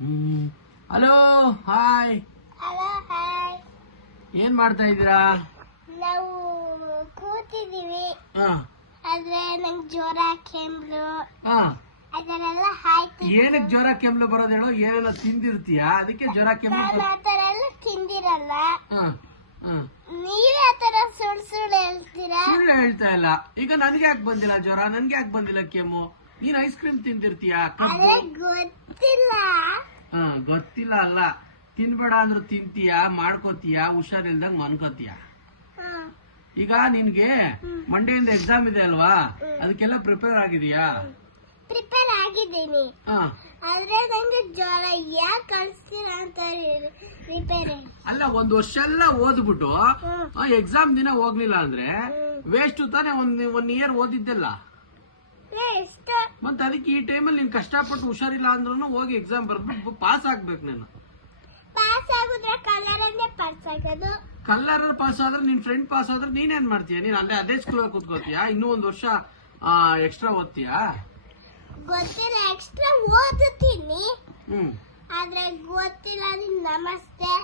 Hello hi. Hello hi. ಏನ್ ಮಾಡ್ತಾ ಇದ್ದೀರಾ? ನಾವು ಕೂತಿದೀವಿ. ಆದ್ರೆ ನಂಗೆ ಜ್ವರ ಕೆಮ್ಮು ಅದನ್ನೆಲ್ಲ ಆಯ್ತು. ಏನಕ್ಕೆ ಜ್ವರ ಕೆಮ್ಮು ಬರೋದು ಹೇಳು? ಏನೇನೋ ತಿಂದಿರ್ತೀಯಾ ಅದಕ್ಕೆ ಜ್ವರ ಕೆಮ್ಮು. ನಾನು ಆತರ ಎಲ್ಲ ತಿಂದಿರಲ್ಲ. ನೀವೇ ಆತರ ಸುಳ್ಳು ಹೇಳ್ತೀರಾ? ಸುಳ್ಳು ಹೇಳ್ತಾ ಇಲ್ಲ. ಈಗ ನನ್ಗೆ ಯಾಕೆ ಬಂದಿಲ್ಲ ಜ್ವರ? ನನ್ಗೆ ಯಾಕೆ ಬಂದಿಲ್ಲ ಕೆಮ್ಮು? ನೀನ್ ಐಸ್ ಕ್ರೀಮ್ ತಿಂದಿರ್ತೀಯಾ? ಗೊತ್ತಿಲ್ಲ. ಗೊತ್ತಿಲ್ಲ ಅಲ್ಲ, ತಿನ್ಬೇಡ ಅಂದ್ರೂ ತಿಂತೀಯಾ, ಮಾಡ್ಕೋತೀಯಾ, ಹುಷಾರಿಲ್ದಾಗ ಮನ್ಕೋತೀಯ. ಈಗ ನಿನ್ಗೆ ಮಂಡೆಯಿಂದ ಎಕ್ಸಾಮ್ ಇದೆ ಅಲ್ವಾ, ಅದಕ್ಕೆಲ್ಲ ಪ್ರಿಪೇರ್ ಆಗಿದೀಯಾ? ಪ್ರಿಪೇರ್ ಆಗಿದ್ದೀನಿ. ಆದ್ರೆ ನಂಗೆ ಜ್ವರ ಯಾಕೆ ಕಳಿಸ್ತೀರಾ ಅಂತ ಪ್ರಿಪೇರ್. ಅಲ್ಲ, ಒಂದ್ ವರ್ಷ ಎಲ್ಲ ಓದ್ಬಿಟ್ಟು ಎಕ್ಸಾಮ್ ದಿನ ಹೋಗ್ಲಿಲ್ಲ ಅಂದ್ರೆ ವೇಸ್ಟ್ ತಾನೆ. ಒನ್ ಇಯರ್ ಓದಿದ್ದೆಲ್ಲ ಮತ್ತೆ ಅದಕ್ಕೆ ಈ ಟೈಮಲ್ಲಿ ನೀನ್ ಕಷ್ಟಪಟ್ಟು ಹುಷಾರಿಲ್ಲ ಅಂದ್ರೂ ಹೋಗಿ ಎಕ್ಸಾಮ್ ಬರ್ಬಿಟ್ಟು ಪಾಸ್ ಆಗ್ಬೇಕು. ನೀನು ಪಾಸ್ ಆಗುದ್ರೆ ಪಾಸ್ ಆಗೋದು. ಕಲ್ಲರ್ ಪಾಸ್ ಆದ್ರೆ ನಿನ್ ಫ್ರೆಂಡ್ ಪಾಸ್ ಆದ್ರೆ ನೀನೇನ್ ಮಾಡ್ತೀಯ? ನೀನ್ ಅದೇ ಸ್ಕೂಲ್ ಕೂತ್ಕೋತೀಯಾ? ಇನ್ನೂ ಒಂದ್ ವರ್ಷ ಎಕ್ಸ್ಟ್ರಾ ಓದ್ತೀಯಾ? ಗೊತ್ತಿಲ್ಲ, ಎಕ್ಸ್ಟ್ರಾ ಓದುತ್ತೀನಿ. ಆದ್ರೆ ಗೊತ್ತಿಲ್ಲ. ನಮಸ್ತೆ.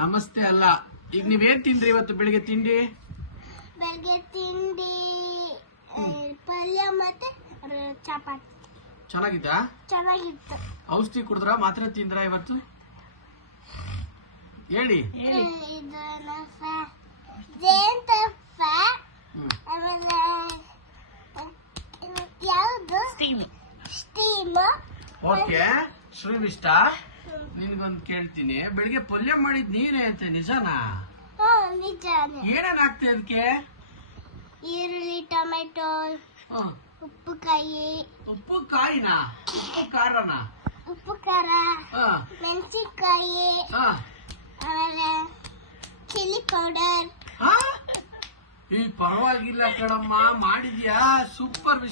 ನಮಸ್ತೆ ಅಲ್ಲ. ಈಗ ನೀವೇನ್ ತಿಂದ್ರಿ ಇವತ್ತು ಬೆಳಿಗ್ಗೆ ತಿಂಡಿ? ಬೆಳಿಗ್ಗೆ ತಿಂಡಿ ಪಲ್ಯ ಮತ್ತೆ ಚಪಾತಿ. ಚೆನ್ನಾಗಿತ್ತಾ? ಚೆನ್ನಾಗಿತ್ತು. ಔಷಧಿ ಕುಡಿದ್ರ ಮಾತ್ರೆ ತಿಂದ್ರ ಇವತ್ತು? ಹೇಳಿ. ಜೇನುತುಪ್ಪ, ಆಮೇಲೆ ಯಾವುದು ಸ್ಟೀಮ್. ಓಕೆ ಶ್ರೀವಿಷ್ಟ, ನಿನ್ಗೊಂದು ಕೇಳ್ತೀನಿ. ಬೆಳಿಗ್ಗೆ ಪಲ್ಯ ಮಾಡಿದ್ ನೀನೇ ಅಂತ ನಿಜನಾ? ನಿಜ. ಏನೇನ್ ಹಾಕ್ತೆ ಅದಕ್ಕೆ? ಈರುಳ್ಳಿ, ಟೊಮೆಟೊ, ಉಪ್ಪುಕಾಯಿ. ಉಪ್ಪು ಕಾಯಿನ? ಉಪ್ಪು ಖಾರನ? ಉಪ್ಪು ಖಾರ, ಮೆಣಸಿನಕಾಯಿ, ಆಮೇಲೆ ಚಿಲ್ಲಿ ಪೌಡರ್. ಈ ಪರವಾಗಿಲ್ಲ ಕಣಮ್ಮ, ಮಾಡಿದ್ಯಾ ಸೂಪರ್.